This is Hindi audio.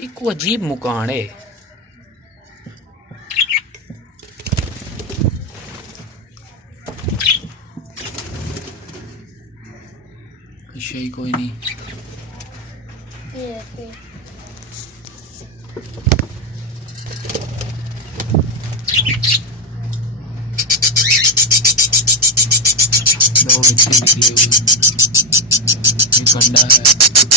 एक अजीब मुकान है। ही कोई नहीं। दो बच्चे निकले हुए, एक अंडा है।